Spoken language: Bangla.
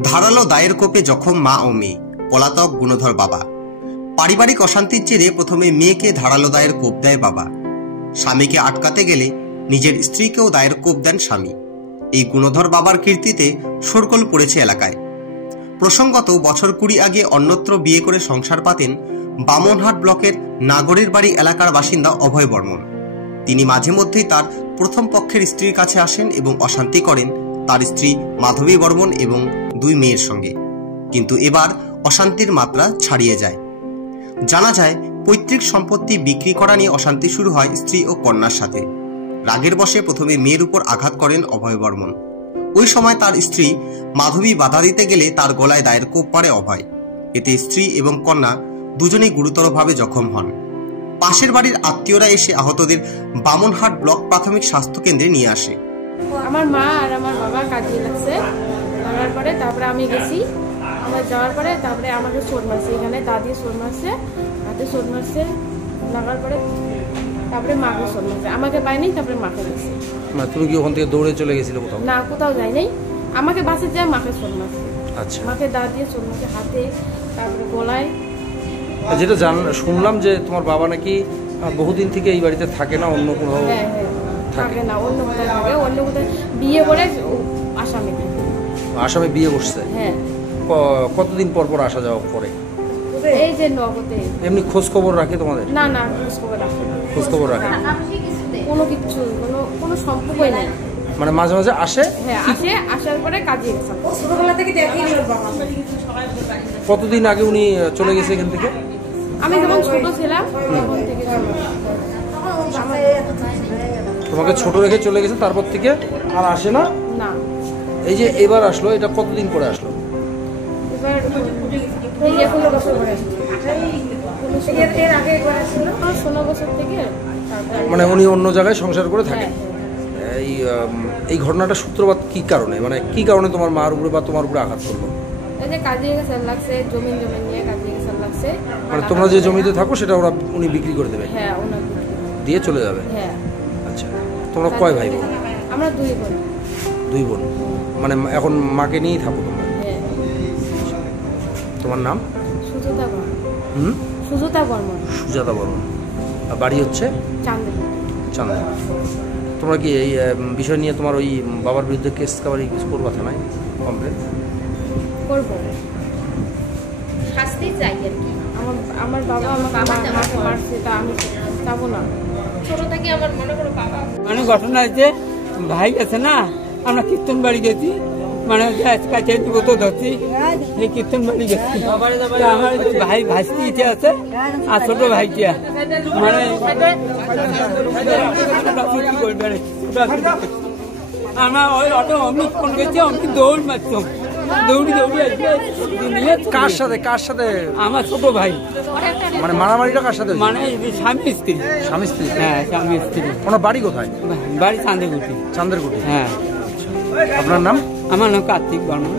ধারালো দায়ের কোপে জখম মা ও মেয়ে, পলাতক গুণধর বাবা। পারিবারিক অশান্তির জেরে প্রথমে মেয়েকে ধারালো দায়ের কোপ দেয় বাবা। স্বামীকে আটকাতে গেলে নিজের স্ত্রীকেও দায়ের কোপ দেন স্বামী। এই গুণধর বাবার কীর্তিতে শোরগোল পড়েছে এলাকায়। প্রসঙ্গত বছর 20 আগে অন্যত্র বিয়ে করে সংসার পাতেন বামনহাট ব্লকের নাগরের বাড়ি এলাকার বাসিন্দা অভয় বর্মন। তিনি মাঝে মধ্যেই তার প্রথম পক্ষের স্ত্রীর কাছে আসেন এবং অশান্তি করেন তার স্ত্রী মাধবী বর্মন এবং 2 মেয়ের সঙ্গে। কিন্তু এবার অশান্তির মাত্রা ছাড়িয়ে যায়। জানা যায় পৈতৃক সম্পত্তি বিক্রি করা নিয়ে অশান্তি শুরু হয় স্ত্রী ও কন্যার সাথে। রাগের বশে প্রথমে মেয়ের উপর আঘাত করেন অভয় বর্মন। ওই সময় তার স্ত্রী মাধবী বাধা দিতে গেলে তার গলায় দায়ের কোপ মারে অভয়। এতে স্ত্রী এবং কন্যা দুজনেই গুরুতরভাবে জখম হন। পাশের বাড়ির আত্মীয়রা এসে আহতদের বামনহাট ব্লক প্রাথমিক স্বাস্থ্য কেন্দ্রে নিয়ে আসে। আমার মা আর আমার বাবা কাজে লাগছে, লাগার পরে তারপরে আমি গেছি। আমার যাওয়ার পরে তারপরে আমাকে চোট মারছে, এখানে দাদি চোট মারছে, হাতে চোট মারছে, লাগার পরে তারপরে মাকে চোট মারছে। আমাকে পাইনি, তারপরে মাকে গেছে। তুমি কি ওখান থেকে দৌড়ে চলে গেছিলে কোথাও? না, কোথাও যাই নাই। আমাকে বাসে যায়, মাকে চোট মারছে। আচ্ছা, মাকে দা দিয়ে চোট মারছে হাতে, তারপরে গলায়। যেটা শুনলাম যে তোমার বাবা নাকি বহুদিন থেকে এই বাড়িতে থাকে না, অন্য কোথাও থাকে না, অন্য কোথাও থাকে। অন্য কোথাও বিয়ে করে আসামে থাকে। আসামে বিয়ে করছে? হ্যাঁ। কতদিন পর পর আসা যাওয়া করে? এই যে নগদে। এমনি খোঁজ খবর রাখে তোমাদের? না না, খোঁজ খবর রাখে না। খোঁজ খবর রাখে না, কোনো কিছু কোনো সম্পর্কই নাই। মানে মাঝে মাঝে আসে? হ্যাঁ, আসে, আসার পরে কাজে গেছে। ছোটবেলা থেকে দেখিনি। কতদিন আগে উনি চলে গেছে এখান থেকে? আমি যখন ছোট ছিলাম তখন থেকে। তোমাকে ছোট রেখে চলে গেছে, তারপর থেকে আর আসে না? না। এই যে এবার আসলো, এটা কতদিন পরে আসলো? এবার 16 বছর পরে আসলো। এর আগে একবার আসলো 16 বছর থেকে। মানে উনি অন্য জায়গায় সংসার করে থাকে। এই ঘটনাটা সূত্রপাত কি কারণে, মানে কি কারণে তোমার মার উপরে বা তোমার উপরে আঘাত করলো? এই যে কাজে গেছে লাগছে, জমি নিয়ে কাজে গেছে লাগছে। মানে তোমরা যে জমিতে থাকো সেটা উনি বিক্রি করে দেবে? হ্যাঁ, ওনার দিয়ে চলে যাবে। হ্যাঁ। আচ্ছা, তোমরা কয় ভাই বোন? আমরা 2 বোন। 2 বোন, মানে এখন মাকে নিয়েই থাকো তোমরা? হ্যাঁ। তোমার নাম? সুজাতা বর্মন। সুজাতা বর্মন। সুজাতা বর্মন। আর বাড়ি হচ্ছে চাঁদা। তোমরা কি এই বিষয় নিয়ে তোমার ওই বাবার বিরুদ্ধে কেস কাবারি কিছু করবা, থানায় কমপ্লেন করব? শাস্তি চাই আর কি। আমার বাবা আমাকে মারছে, তা আমি যাবো না। ছোট থেকে আমার মনে করো বাবা। মানে ঘটনা হচ্ছে, ভাই আছে না, আমরা কীর্তন বাড়ি গেছি, মানে কাছে তো ধরছি, এই কীর্তন বাড়ি গেছি। আমার ভাই ভাসতি ইচ্ছে আছে আর ছোট ভাইটা মানে আমরা ওই অটো অমনি ফোন গেছি, অমনি দৌড় মারতাম, দৌড়ি আসবে। কার সাথে? আমার ছোট ভাই। মানে মারামারিটা কার সাথে? মানে স্বামী স্ত্রী। স্বামী স্ত্রী? হ্যাঁ, স্বামী স্ত্রী। ওনার বাড়ি কোথায়? বাড়ি চাঁদেরকুটি। চাঁদেরকুটি। হ্যাঁ। আপনার নাম? আমার নাম কার্তিক বর্মন।